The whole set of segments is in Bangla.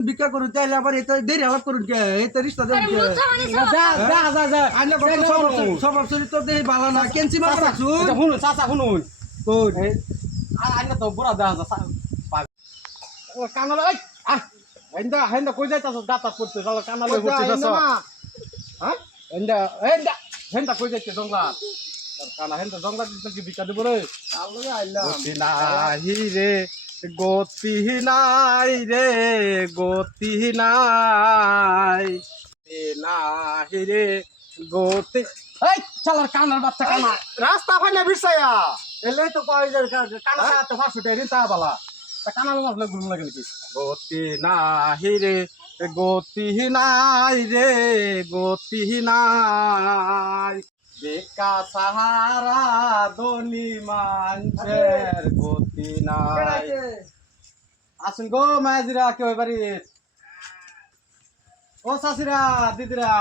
ভিক্ষা করুন তাইলে আবার এটা দেরি আলাপ করুন কে এটা রিস্তা দেন কে আইনা কত সব চরিত্র দেই ভালো না কেনসি মার রাখছুন এটা শুনুন চাচা শুনুন কোন আইনা তো বুড়া দেখা যায় ও কানালে হেন্দা হেন্দা কই যাইতাছ দাতা করতে চলো কানালে করতে যাস হ্যাঁ হেন্দা হেন্দা হেন্দা কই যাইতে জংলা কানা হেন্দা জংলা কি বিকা দেব রে আল্লাহ আইলাম গতি নাই রে গতি নাই রে গতি নাই নাই রে গতি এই চালার কানার বাচ্চা কানা রাস্তা ফাইনা বিরসায়া এলে তো কই যে কানা তো ফাসুটে রিতা বালা তা কানার মাসলে গুরু লাগে নাকি গতি নাই রে গতি নাই রে গতি নাই বেকা সাহারা দনি মানুষের গতি নাই আসুন গো মাঝিরা কেউ বাড়ি ও শাশিরা দিদিরা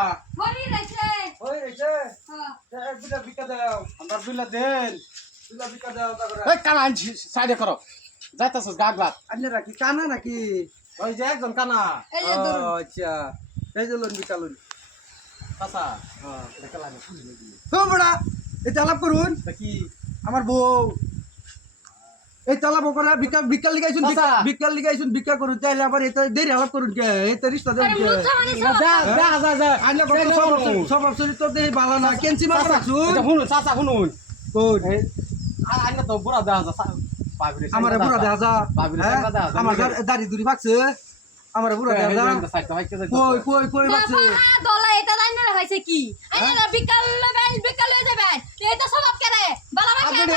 ওই রেছে এক বিলা ভিক্ষা দাও আমরা বিলা দেন বিলা ভিক্ষা দাও তারপরে এই কানা সাইডে করো যাইতাছস গাগলাত আপনারা কি কানা নাকি ওই যে একজন কানা আচ্ছা এই যে লোন ভিক্ষা লোন চাচা দেখা লাগে তো বড়া এটা আলাপ করুন কি আমার বউ এই তালা বকরা ভিক্ষা ভিক্ষা লিগাইছুন ভিক্ষা লিগাইছুন ভিক্ষা করুন তাইলে আবার এটা দেরি আলাপ করুন কে এটা রিস্তা দেন কে আইনা কত সব চরিত্র দেই ভালো না কেনসি মার রাখছুন এটা শুনুন চাচা শুনুন কোন আইনা তো বুড়া দেখা যায় পাগড়ি আমার বুড়া দেখা যা আমার দাড়ি দুরি বাকছে আমার বুড়া দেখা যা কই কই কই বাকছে দলা এটা লাইনে রাখাইছে কি আইনা বিকাল যাবেন এটা স্বভাব করে বালা আপনি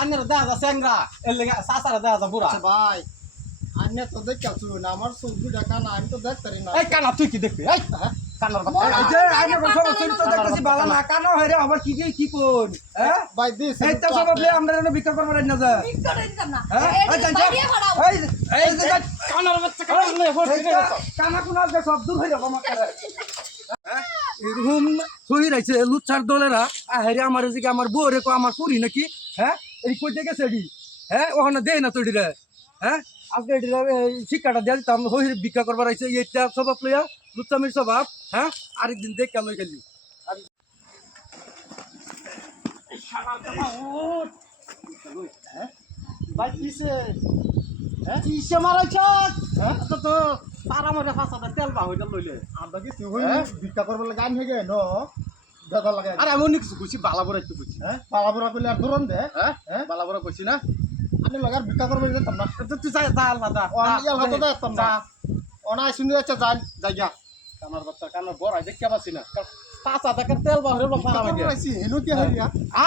আন্নার দেখা সেংরা এর লাগা চাচারা দেখা বুড়া ভাই আন্নে তো দেখাছু না আমার সবজি টাকা না আমি তো দেখতারি না এই কানা তুই কি দেখবি এই কানার বাচ্চা এই যে আইনা সব চরিত্র দেখতেছি ভালো না কানো হইরে আবার কি কি কোন হ্যাঁ ভাই দিস এই তো সব আপনি আমরা ভিক্ষা করবার না যা বিকাল দিতাম না হ্যাঁ এই বাইরে হড়াও এই যে কানার বাচ্চা কানা কোন আছে সব দূর হয়ে যাবো আমার এরকম হয়ে রয়েছে লুচ্ছার দলেরা আরে আমার এদিকে আমার বউ রে আমার পুরি নাকি হ্যাঁ এই কই থেকে সেডি হ্যাঁ ওখানে দেয় না তো এডিরা হ্যাঁ আজকে এডিরা শিক্ষাটা দিয়ে দিতাম হই ভিক্ষা করবার আইছে এইটা স্বভাব লইয়া লুচ্ছামির স্বভাব হ্যাঁ আরেকদিন দেখ লই গেলি ভাই কিসে কিসে মারাইছ হ্যাঁ তো তারা মরে ফাসাটা তেল বা হইতা লইলে আমরা কি তুই ভিক্ষা করবার লাগে আন হেগে ন দাদা লাগে আরে আমি কিছু কইছি বালাবড়া একটু কইছি হ্যাঁ পালাবরা কইলে আর ধরন দে হ্যাঁ বালাবড়া কইছি না আমি লাগার ভিক্ষা করবার যেতাম না তুই যা যা আল্লাহ দা অনিয়া হতো যেতাম না অনাই শুনে যাচ্ছে যাই জায়গা কানার বাচ্চা কানার বড়াই দেখতে পাচ্ছি না পাঁচ হাজার তেল বা হইলো ফারা লাগে হেনু কি হইয়া আ